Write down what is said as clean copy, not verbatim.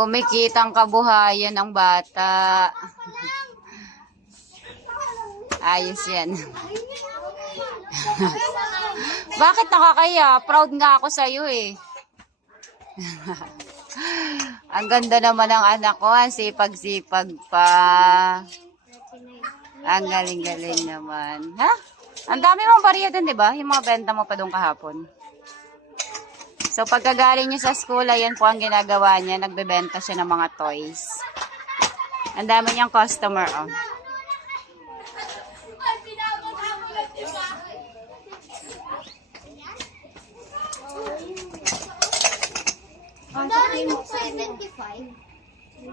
Kumikitang kabuhayan ang bata. Ayos yan. Bakit nakakaya? Proud nga ako sa'yo eh. Ang ganda naman ng anak ko. Ang sipag-sipag pa. Ang galing-galing naman. Ha? Ang dami mong bariya dun, di ba? Yung mga benta mo pa doon kahapon. So, pagkagaling niyo sa school, ayan po ang ginagawa niya. Nagbebenta siya ng mga toys. Ang dami niyang customer, oh. Ang dami mo 75.